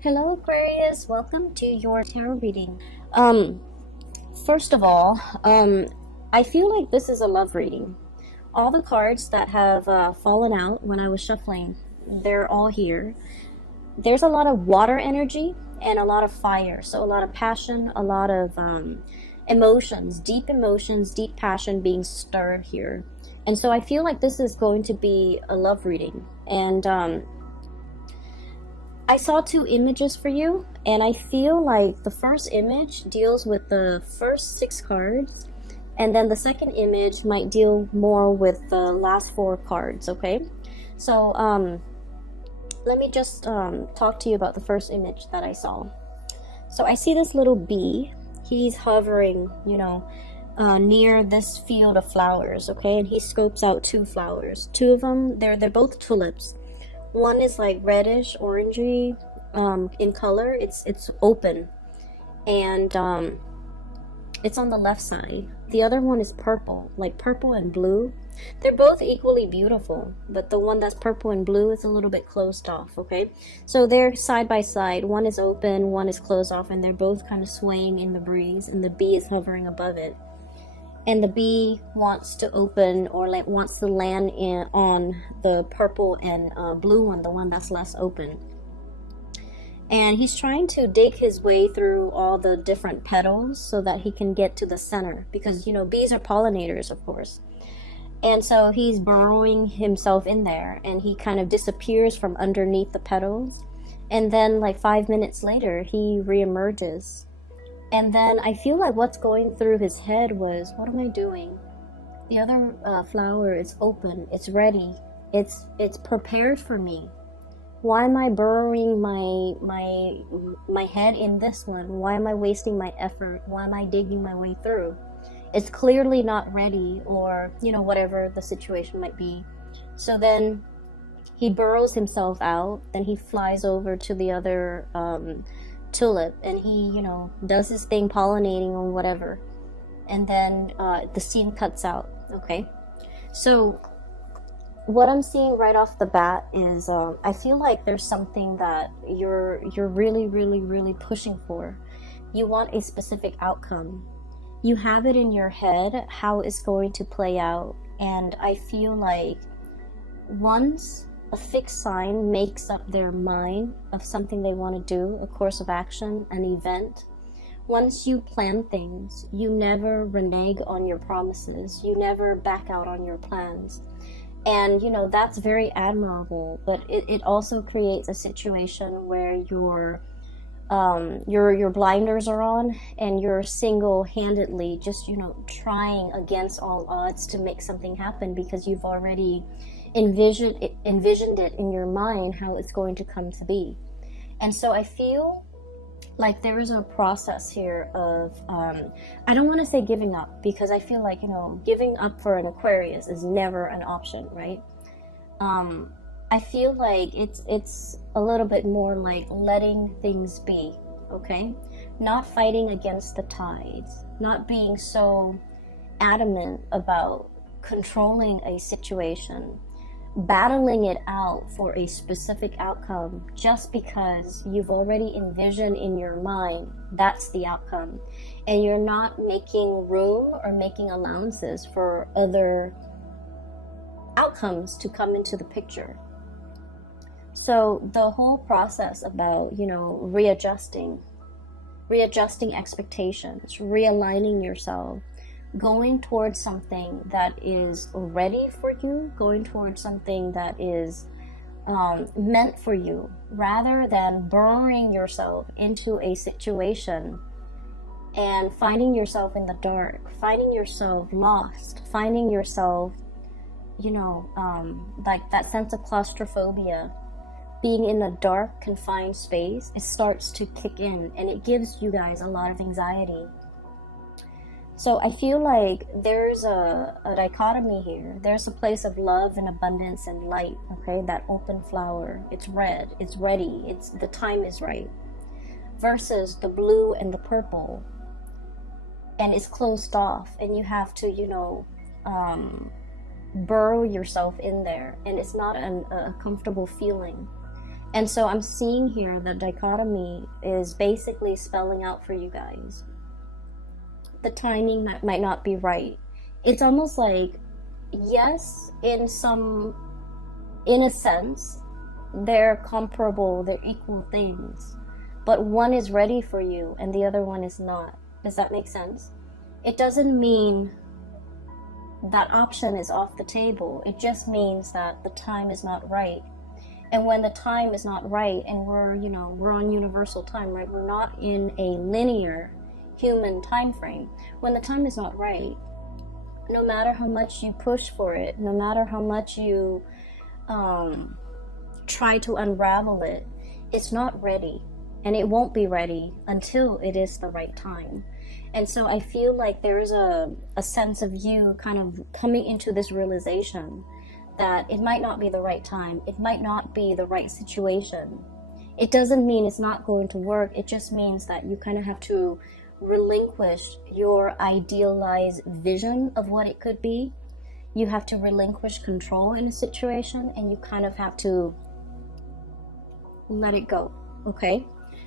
Hello Aquarius, welcome to your tarot reading. Um, First of all, I feel like this is a love reading. All the cards that have fallen out when I was shuffling, they're all here. There's a lot of water energy and a lot of fire, so a lot of passion, a lot of emotions, deep passion being stirred here. And so I feel like this is going to be a love reading. And I saw two images for you, and I feel like the first image deals with the first six cards, and then the second image might deal more with the last four cards, okay? So, let me just talk to you about the first image that I saw. So I see this little bee. He's hovering, near this field of flowers, okay? And he scopes out two flowers. Two of them, they're both tulips. One is like reddish, orangey in color. It's open, and it's on the left side. The other one is purple, like purple and blue. They're both equally beautiful, but the one that's purple and blue is a little bit closed off, okay? So they're side by side. One is open, one is closed off, and they're both kind of swaying in the breeze, and the bee is hovering above it. And the bee wants to open or wants to land on the purple and blue one, the one that's less open. And he's trying to dig his way through all the different petals so that he can get to the center, because bees are pollinators, of course. And so he's burrowing himself in there, and he kind of disappears from underneath the petals, and then like 5 minutes later he reemerges. And then I feel like what's going through his head was, what am I doing? The other flower is open. It's ready. It's prepared for me. Why am I burrowing my head in this one? Why am I wasting my effort? Why am I digging my way through? It's clearly not ready, or whatever the situation might be. So then he burrows himself out. Then he flies over to the other tulip, and he does his thing pollinating or whatever, and then the scene cuts out. Okay, so what I'm seeing right off the bat is I feel like there's something that you're really pushing for. You want a specific outcome. You have it in your head how it's going to play out, and I feel like once a fixed sign makes up their mind of something they want to do, a course of action, an event, once you plan things, you never renege on your promises. You never back out on your plans. And, that's very admirable, but it also creates a situation where your blinders are on, and you're single-handedly just, trying against all odds to make something happen, because you've already envisioned it in your mind how it's going to come to be. And so I feel like there is a process here of I don't want to say giving up, because I feel like giving up for an Aquarius is never an option, right? I feel like it's a little bit more like letting things be, okay? Not fighting against the tides, not being so adamant about controlling a situation, battling it out for a specific outcome just because you've already envisioned in your mind that's the outcome, and you're not making room or making allowances for other outcomes to come into the picture. So the whole process about readjusting expectations, realigning yourself, going towards something that is ready for you, going towards something that is meant for you, rather than burrowing yourself into a situation and finding yourself in the dark, finding yourself lost, finding yourself, like that sense of claustrophobia. Being in a dark, confined space, it starts to kick in, and it gives you guys a lot of anxiety. So I feel like there's a dichotomy here. There's a place of love and abundance and light, okay? That open flower, it's red, it's ready, the time is right. Versus the blue and the purple, and it's closed off, and you have to, burrow yourself in there, and it's not a comfortable feeling. And so I'm seeing here the dichotomy is basically spelling out for you guys the timing that might not be right. It's almost like, yes, in a sense, they're comparable, they're equal things, but one is ready for you and the other one is not. Does that make sense? It doesn't mean that option is off the table. It just means that the time is not right. And when the time is not right, and we're on universal time, right? We're not in a linear human time frame. When the time is not right, no matter how much you push for it, no matter how much you try to unravel it, it's not ready, and it won't be ready until it is the right time. And so I feel like there's a sense of you kind of coming into this realization that it might not be the right time, it might not be the right situation. It doesn't mean it's not going to work, it just means that you kind of have to relinquish your idealized vision of what it could be. You have to relinquish control in a situation, and you kind of have to let it go, okay?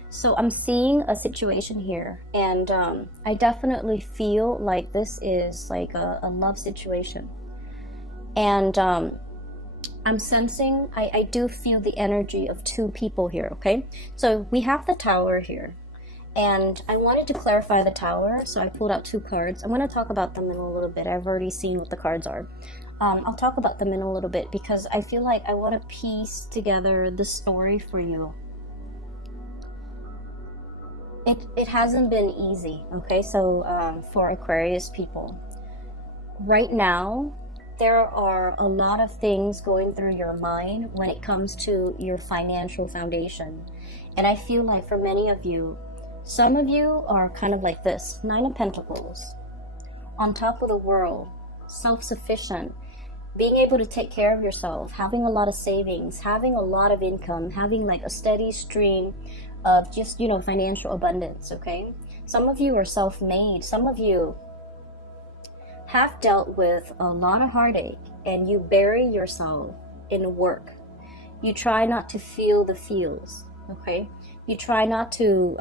So I'm seeing a situation here, and I definitely feel like this is like a love situation. And I'm sensing, I do feel the energy of two people here, okay? So we have the Tower here. And I wanted to clarify the Tower, so I pulled out two cards. I'm going to talk about them in a little bit. I've already seen what the cards are. I'll talk about them in a little bit because I feel like I want to piece together the story for you. It hasn't been easy, okay? So for Aquarius people, right now, there are a lot of things going through your mind when it comes to your financial foundation. And I feel like for many of you, some of you are kind of like this, Nine of Pentacles, on top of the world, self-sufficient, being able to take care of yourself, having a lot of savings, having a lot of income, having like a steady stream of just, financial abundance, okay? Some of you are self-made. Some of you have dealt with a lot of heartache, and you bury yourself in work. You try not to feel the feels, okay? You try not to,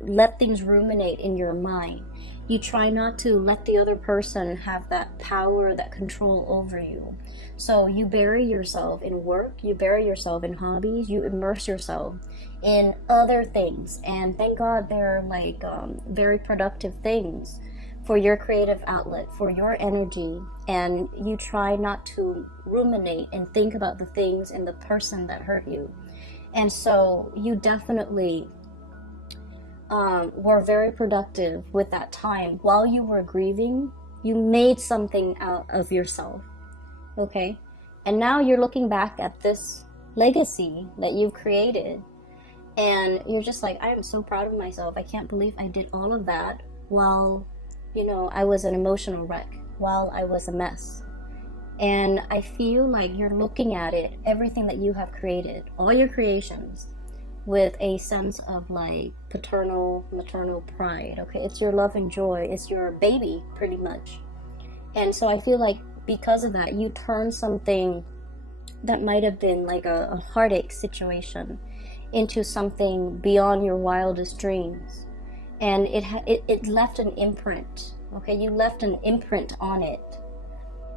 let things ruminate in your mind. You try not to let the other person have that power, that control over you. So you bury yourself in work, you bury yourself in hobbies, you immerse yourself in other things. And thank God they're like very productive things for your creative outlet, for your energy. And you try not to ruminate and think about the things and the person that hurt you. And so you definitely were very productive with that time. While you were grieving, you made something out of yourself, okay? And now you're looking back at this legacy that you've created, and you're just like, I am so proud of myself. I can't believe I did all of that while, I was an emotional wreck, while I was a mess. And I feel like you're looking at it, everything that you have created, all your creations, with a sense of like paternal, maternal pride, okay? It's your love and joy. It's your baby, pretty much. And so I feel like because of that, you turn something that might have been like a heartache situation into something beyond your wildest dreams. And it left an imprint, okay? You left an imprint on it.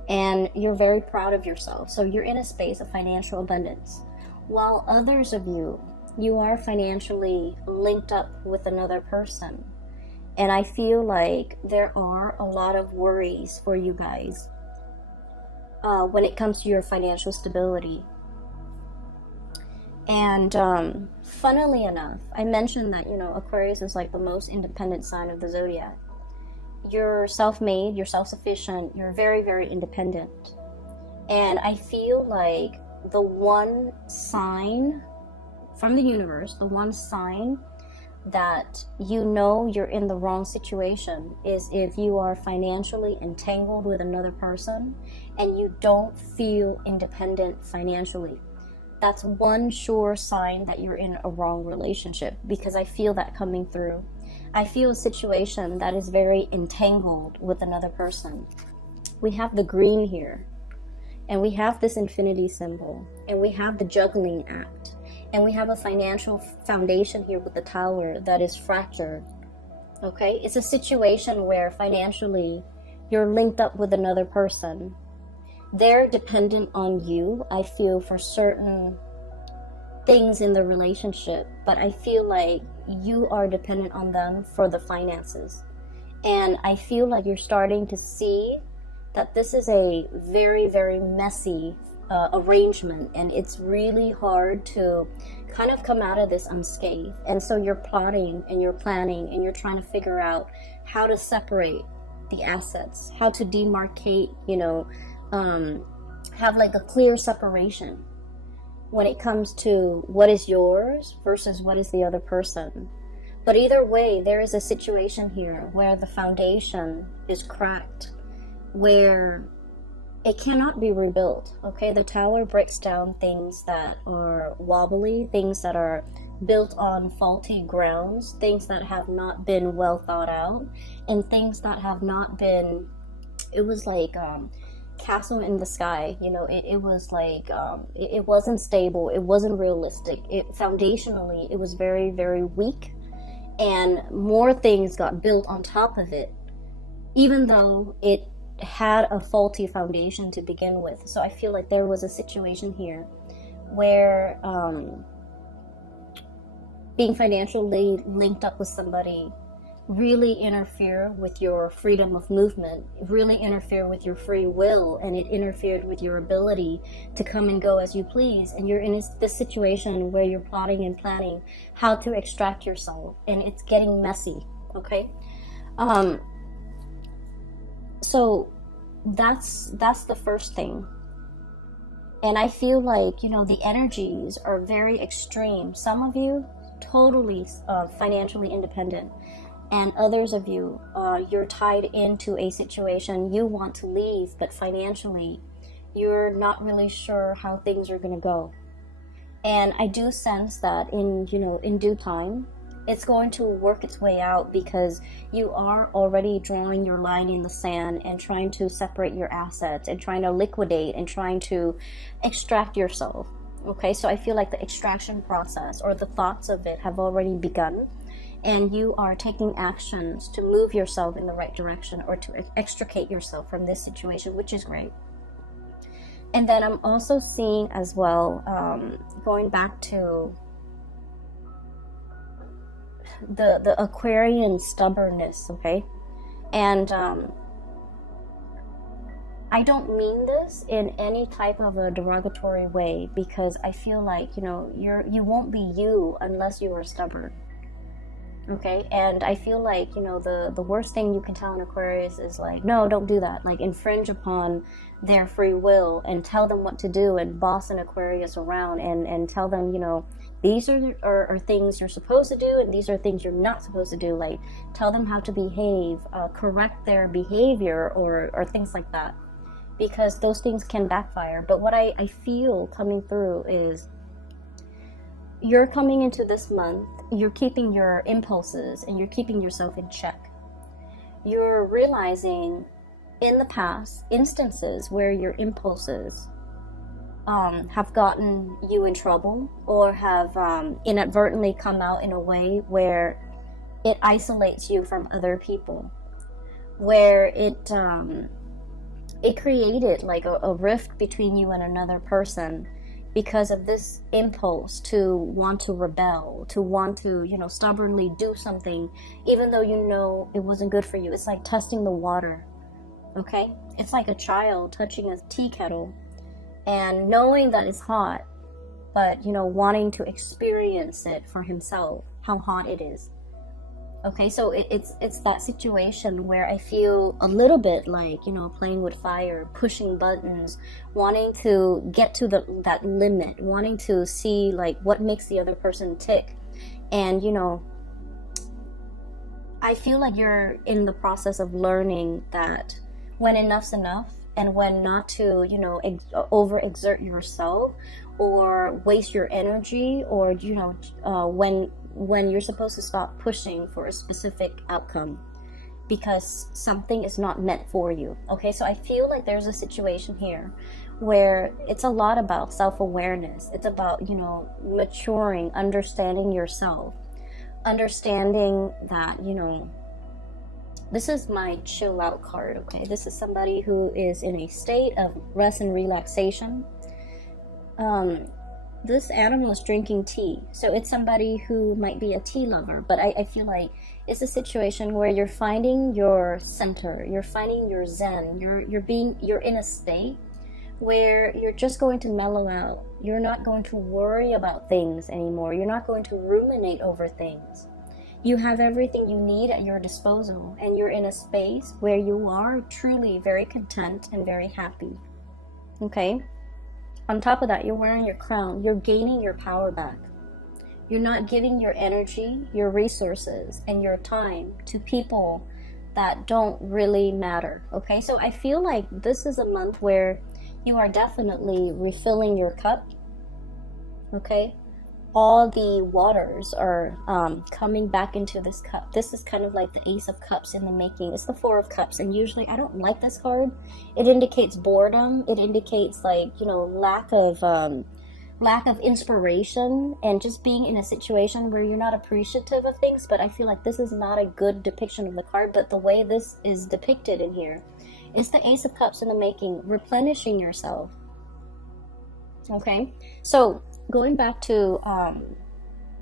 And you're very proud of yourself. So you're in a space of financial abundance. While others of you are financially linked up with another person. And I feel like there are a lot of worries for you guys when it comes to your financial stability. And funnily enough, I mentioned that, Aquarius is like the most independent sign of the zodiac. You're self-made, you're self-sufficient, you're very, very independent. And I feel like the one sign from the universe, the one sign that you're in the wrong situation is if you are financially entangled with another person and you don't feel independent financially. That's one sure sign that you're in a wrong relationship, because I feel that coming through. I feel a situation that is very entangled with another person. We have the green here. and we have this infinity symbol, and we have the juggling act, and we have a financial foundation here with the Tower that is fractured. Okay, it's a situation where financially you're linked up with another person. They're dependent on you, I feel, for certain things in the relationship, but I feel like you are dependent on them for the finances. And I feel like you're starting to see that this is a very, very messy arrangement, and it's really hard to kind of come out of this unscathed. And so you're plotting and you're planning and you're trying to figure out how to separate the assets, how to demarcate, have like a clear separation when it comes to what is yours versus what is the other person. But either way, there is a situation here where the foundation is cracked, where it cannot be rebuilt. Okay, the Tower breaks down things that are wobbly, things that are built on faulty grounds, things that have not been well thought out, and things that have not been, it was like castle in the sky, it was like it wasn't stable, it wasn't realistic, foundationally it was very, very weak, and more things got built on top of it, even though it had a faulty foundation to begin with. So I feel like there was a situation here where being financially linked up with somebody really interfere with your freedom of movement, really interfere with your free will, and it interfered with your ability to come and go as you please. And you're in this situation where you're plotting and planning how to extract yourself, and it's getting messy. Okay, so that's the first thing. And I feel like the energies are very extreme. Some of you totally financially independent, and others of you, you're tied into a situation. You want to leave, but financially, you're not really sure how things are going to go. And I do sense that in due time, it's going to work its way out, because you are already drawing your line in the sand and trying to separate your assets and trying to liquidate and trying to extract yourself. Okay, so I feel like the extraction process or the thoughts of it have already begun, and you are taking actions to move yourself in the right direction or to extricate yourself from this situation, which is great. And then I'm also seeing as well, going back to the Aquarian stubbornness, okay? And I don't mean this in any type of a derogatory way, because I feel like, you won't be you unless you are stubborn. Okay, and I feel like, the worst thing you can tell an Aquarius is like, no, don't do that. Like, infringe upon their free will and tell them what to do and boss an Aquarius around and tell them, these are things you're supposed to do and these are things you're not supposed to do. Like, tell them how to behave, correct their behavior or things like that, because those things can backfire. But what I feel coming through is you're coming into this month, you're keeping your impulses and you're keeping yourself in check. You're realizing in the past instances where your impulses have gotten you in trouble, or have inadvertently come out in a way where it isolates you from other people, where it created like a rift between you and another person, because of this impulse to want to rebel, to want to, stubbornly do something, even though it wasn't good for you. It's like testing the water, okay? It's like a child touching a tea kettle and knowing that it's hot, but, wanting to experience it for himself, how hot it is. Okay, so it's that situation where I feel a little bit like, playing with fire, pushing buttons, wanting to get to that limit, wanting to see like what makes the other person tick. And, I feel like you're in the process of learning that when enough's enough, and when not to, overexert yourself or waste your energy, or, when you're supposed to stop pushing for a specific outcome because something is not meant for you. Okay, so I feel like there's a situation here where it's a lot about self-awareness. It's about, you know, maturing, understanding yourself, understanding that, you know, this is my chill out card, okay? This is somebody who is in a state of rest and relaxation. This animal is drinking tea, so it's somebody who might be a tea lover, but I feel like it's a situation where you're finding your center, you're finding your zen, you're in a state where you're just going to mellow out. You're not going to worry about things anymore. You're not going to ruminate over things. You have everything you need at your disposal, and you're in a space where you are truly very content and very happy. Okay? On top of that, you're wearing your crown. You're gaining your power back. You're not giving your energy, your resources, and your time to people that don't really matter. Okay? So I feel like this is a month where you are definitely refilling your cup. Okay? All the waters are coming back into this cup. This is kind of like the Ace of Cups in the making. It's the Four of Cups, and usually I don't like this card. It indicates boredom. It indicates, like, you know, lack of inspiration, and just being in a situation where you're not appreciative of things. But I feel like this is not a good depiction of the card, but the way this is depicted in here, it's the Ace of Cups in the making, replenishing yourself. Okay, so going back to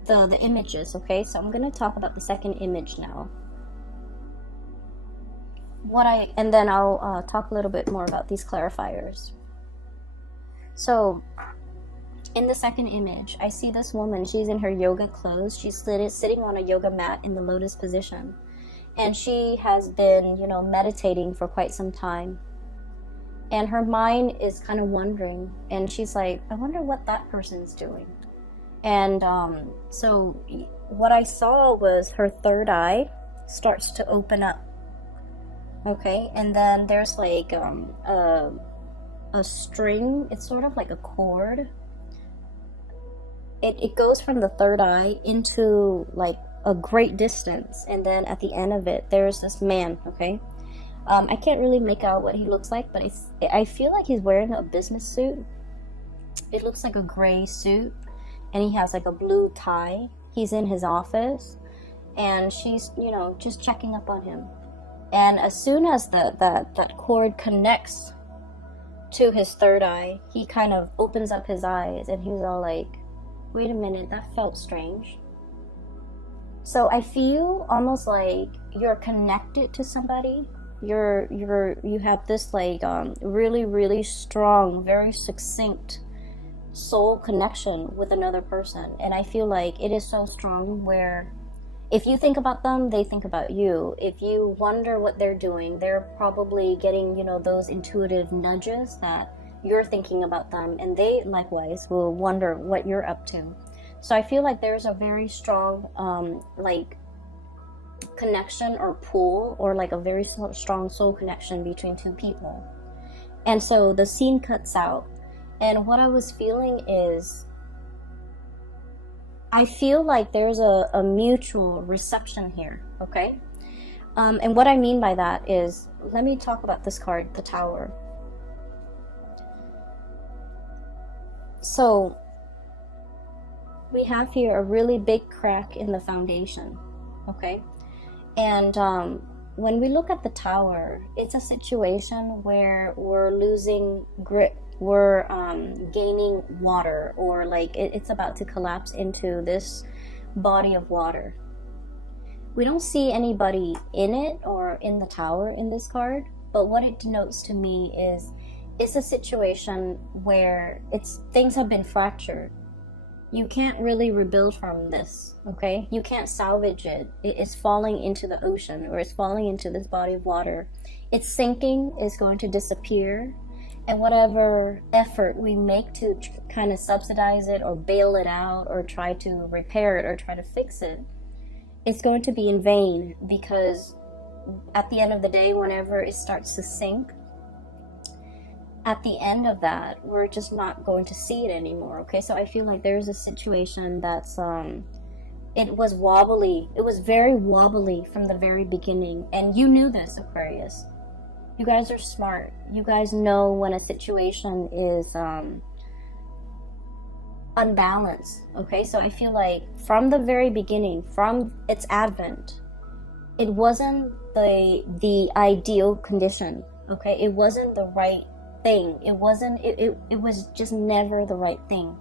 the images, okay, so I'm going to talk about the second image now. And then I'll talk a little bit more about these clarifiers. So in the second image, I see this woman. She's in her yoga clothes. She's sitting on a yoga mat in the lotus position, and she has been, you know, meditating for quite some time. And her mind is kind of wondering, and she's like, I wonder what that person's doing. And so what I saw was her third eye starts to open up. Okay, and then there's like a string. It's sort of like a cord. It goes from the third eye into like a great distance, and then at the end of it, there's this man. Okay. I can't really make out what he looks like, but I feel like he's wearing a business suit. It looks like a gray suit, and he has like a blue tie. He's in his office, and she's, you know, just checking up on him. And as soon as that cord connects to his third eye, he kind of opens up his eyes, and he's all like, wait a minute, that felt strange. So I feel almost like you're connected to somebody. You have this like really, really strong, very succinct soul connection with another person, and I feel like it is so strong where if you think about them, they think about you. If you wonder what they're doing, they're probably getting, you know, those intuitive nudges that you're thinking about them, and they likewise will wonder what you're up to. So I feel like there's a very strong like connection or pull, or like a very strong soul connection between two people. And so the scene cuts out, and what I was feeling is I feel like there's a mutual reception here. Okay, and what I mean by that is, let me talk about this card, the Tower. So we have here a really big crack in the foundation. Okay. And when we look at the Tower, it's a situation where we're losing grip, we're gaining water, or like it's about to collapse into this body of water. We don't see anybody in it or in the Tower in this card, but what it denotes to me is it's a situation where things have been fractured. You can't really rebuild from this, okay? You can't salvage it. It's falling into the ocean, or it's falling into this body of water. It's sinking, is going to disappear, and whatever effort we make to kind of subsidize it or bail it out or try to repair it or try to fix it, it's going to be in vain, because at the end of the day, whenever it starts to sink, at the end of that, we're just not going to see it anymore. Okay, so I feel like there's a situation that's it was wobbly. It was very wobbly from the very beginning, and you knew this, Aquarius. You guys are smart. You guys know when a situation is unbalanced. Okay, so I feel like from the very beginning, from its advent, it wasn't the ideal condition. Okay, it wasn't the right thing. It was just never the right thing.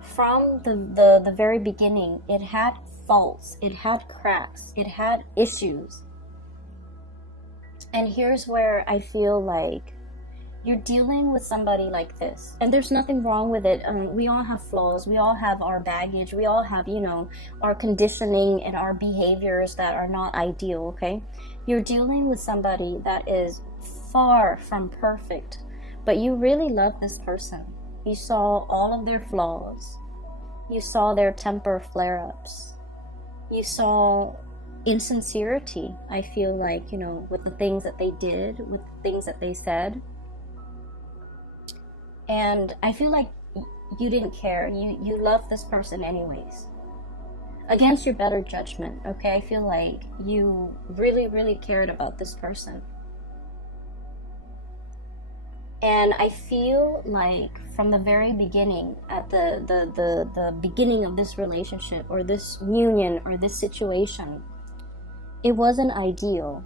From the very beginning, it had faults, it had cracks, it had issues. And here's where I feel like you're dealing with somebody like this, and there's nothing wrong with it. We all have flaws, we all have our baggage, we all have, our conditioning and our behaviors that are not ideal. Okay, you're dealing with somebody that is far from perfect, but you really love this person. You saw all of their flaws, you saw their temper flare-ups, you saw insincerity, I feel like, with the things that they did, with the things that they said. And I feel like you didn't care. You loved this person anyways, against your better judgment. Okay, I feel like you really, really cared about this person. And I feel like from the very beginning, at the beginning of this relationship or this union or this situation, it wasn't ideal.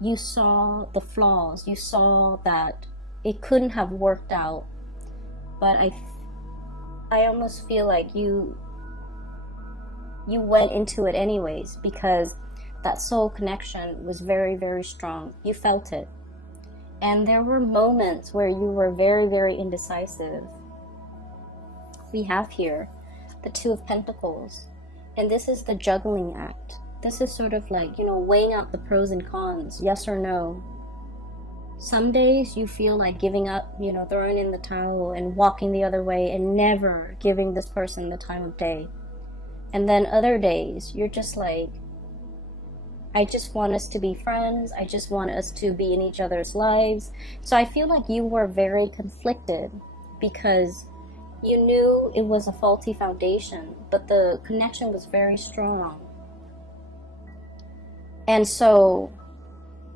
You saw the flaws. You saw that it couldn't have worked out. But I almost feel like you went into it anyways, because that soul connection was very, very strong. You felt it. And there were moments where you were very, very indecisive. We have here the Two of Pentacles. And this is the juggling act. This is sort of like, weighing out the pros and cons, yes or no. Some days you feel like giving up, throwing in the towel and walking the other way and never giving this person the time of day. And then other days you're just like, I just want us to be friends. I just want us to be in each other's lives. So I feel like you were very conflicted because you knew it was a faulty foundation, but the connection was very strong. And so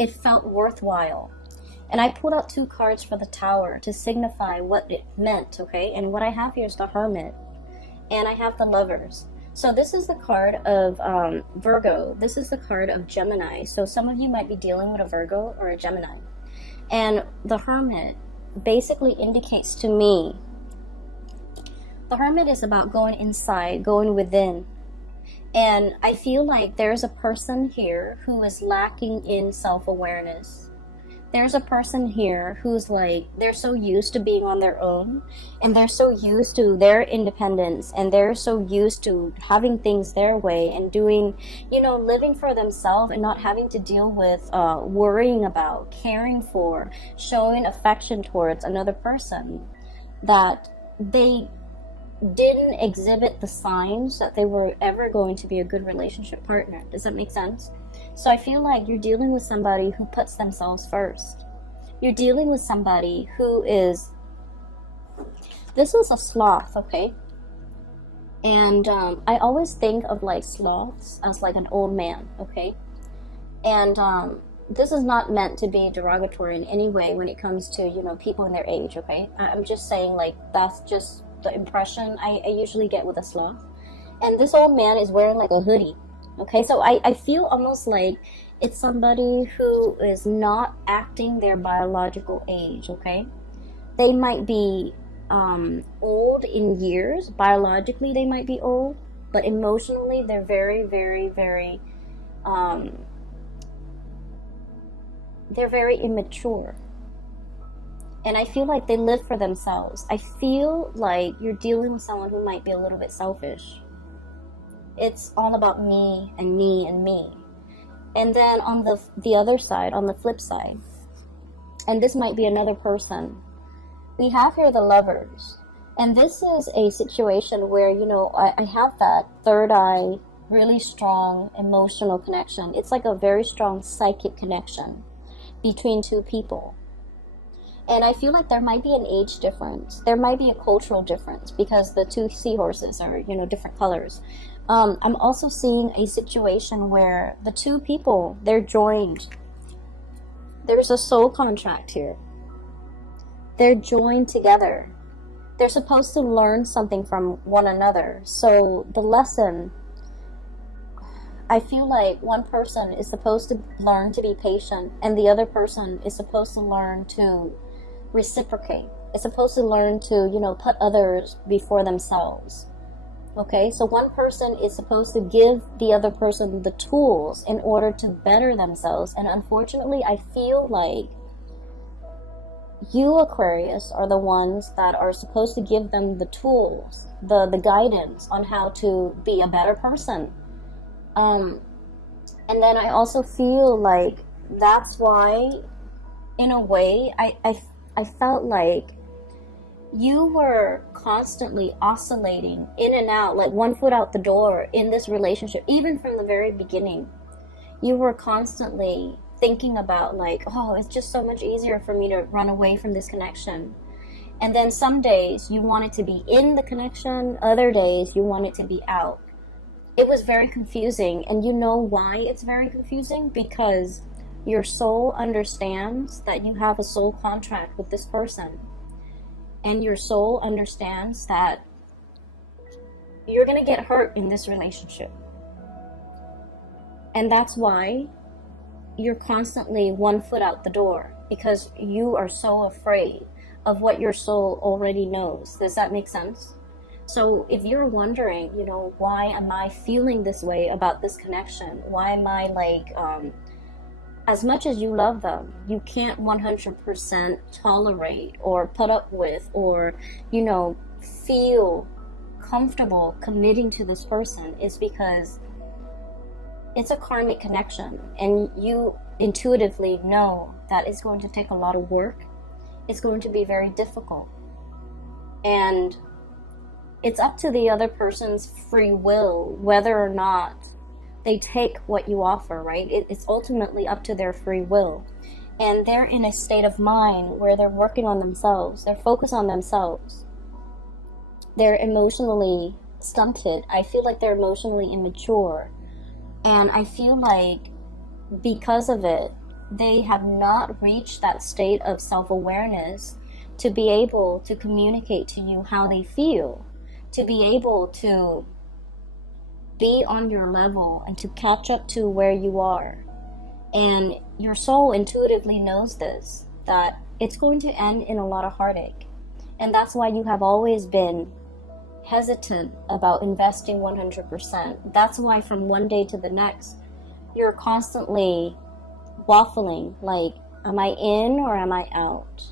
it felt worthwhile. And I pulled out 2 cards for the Tower to signify what it meant, okay? And what I have here is the Hermit. And I have the Lovers. So this is the card of Virgo. This is the card of Gemini. So some of you might be dealing with a Virgo or a Gemini. And the Hermit basically indicates to me, the Hermit is about going inside, going within. And I feel like there's a person here who is lacking in self-awareness. There's a person here who's like, they're so used to being on their own, and they're so used to their independence, and they're so used to having things their way and doing, living for themselves and not having to deal with worrying about, caring for, showing affection towards another person, that they didn't exhibit the signs that they were ever going to be a good relationship partner. Does that make sense? So I feel like you're dealing with somebody who puts themselves first. You're dealing with somebody who is, this is a sloth, okay? And I always think of like sloths as like an old man, okay? And this is not meant to be derogatory in any way when it comes to, people in their age, okay? I'm just saying, like, that's just the impression I usually get with a sloth. And this old man is wearing like a hoodie. Okay, so I feel almost like it's somebody who is not acting their biological age, okay? They might be old in years. Biologically, they might be old. But emotionally, they're very, very, very, they're very immature. And I feel like they live for themselves. I feel like you're dealing with someone who might be a little bit selfish. It's all about me and me and me. And then on the other side, on the flip side, and this might be another person, we have here the Lovers. And this is a situation where, I have that third eye, really strong emotional connection. It's like a very strong psychic connection between two people. And I feel like there might be an age difference. There might be a cultural difference because the 2 seahorses are, different colors. I'm also seeing a situation where the 2 people, they're joined. There's a soul contract here. They're joined together. They're supposed to learn something from one another. So the lesson, I feel like one person is supposed to learn to be patient, and the other person is supposed to learn to reciprocate. It's supposed to learn to, put others before themselves. Okay, so one person is supposed to give the other person the tools in order to better themselves. And unfortunately, I feel like you, Aquarius, are the ones that are supposed to give them the tools, the guidance on how to be a better person. And then I also feel like that's why, in a way, I felt like you were constantly oscillating in and out, like one foot out the door in this relationship. Even from the very beginning, you were constantly thinking about like, oh, it's just so much easier for me to run away from this connection. And then some days you wanted to be in the connection, other days you wanted to be out. It was very confusing. And you know why it's very confusing? Because your soul understands that you have a soul contract with this person. And your soul understands that you're going to get hurt in this relationship. And that's why you're constantly one foot out the door, because you are so afraid of what your soul already knows. Does that make sense? So if you're wondering, why am I feeling this way about this connection? Why am I like, as much as you love them, you can't 100% tolerate or put up with or, feel comfortable committing to this person, is because it's a karmic connection. And you intuitively know that it's going to take a lot of work. It's going to be very difficult. And it's up to the other person's free will whether or not they take what you offer, right? It's ultimately up to their free will. And they're in a state of mind where they're working on themselves. They're focused on themselves. They're emotionally stunted. I feel like they're emotionally immature. And I feel like because of it, they have not reached that state of self-awareness to be able to communicate to you how they feel, to be able to be on your level and to catch up to where you are. And your soul intuitively knows this, that it's going to end in a lot of heartache. And that's why you have always been hesitant about investing 100%. That's why from one day to the next, you're constantly waffling, like, am I in or am I out?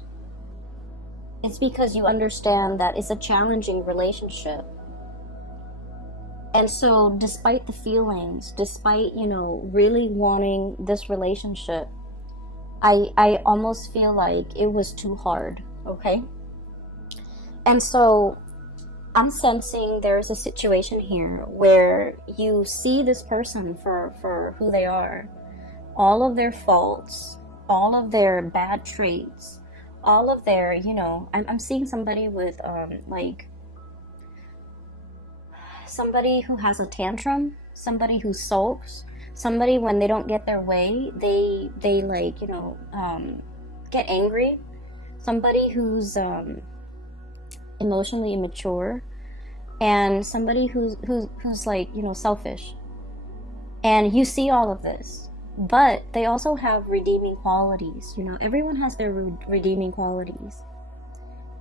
It's because you understand that it's a challenging relationship. And so despite the feelings, despite, really wanting this relationship, I almost feel like it was too hard, okay? And so I'm sensing there's a situation here where you see this person for who they are. All of their faults, all of their bad traits, all of their, I'm seeing somebody with, somebody who has a tantrum, somebody who sulks, somebody when they don't get their way, they get angry, somebody who's emotionally immature, and somebody who's like, selfish. And you see all of this, but they also have redeeming qualities. Everyone has their redeeming qualities.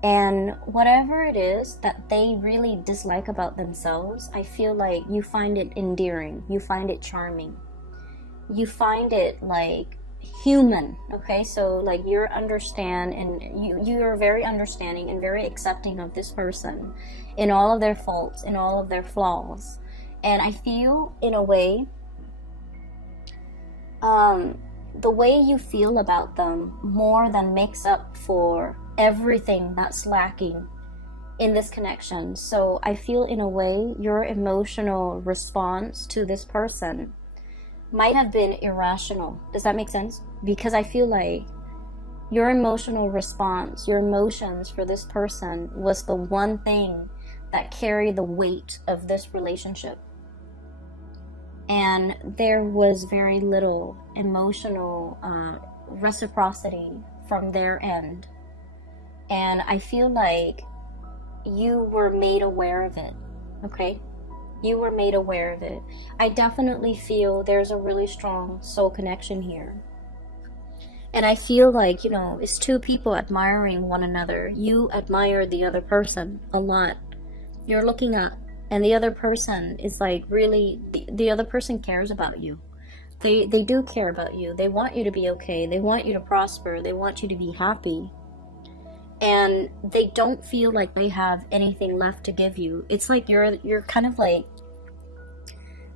And whatever it is that they really dislike about themselves, I feel like you find it endearing, you find it charming, you find it like human, okay? So like you're you're very understanding and very accepting of this person in all of their faults, in all of their flaws. And I feel in a way, the way you feel about them more than makes up for everything that's lacking in this connection. So I feel in a way your emotional response to this person might have been irrational. Does that make sense? Because I feel like your emotional response, your emotions for this person was the one thing that carried the weight of this relationship. And there was very little emotional reciprocity from their end. And I feel like you were made aware of it, okay? You were made aware of it. I definitely feel there's a really strong soul connection here. And I feel like, you know, it's two people admiring one another. You admire the other person a lot. You're looking up, and the other person is like really, the other person cares about you. They do care about you. They want you to be okay. They want you to prosper. They want you to be happy. And they don't feel like they have anything left to give you. It's like you're kind of like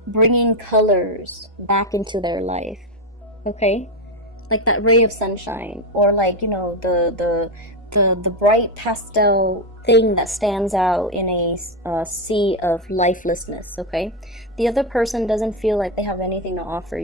bringing colors back into their life, okay? Like that ray of sunshine, or like, you know, the bright pastel thing that stands out in a sea of lifelessness, okay? The other person doesn't feel like they have anything to offer you.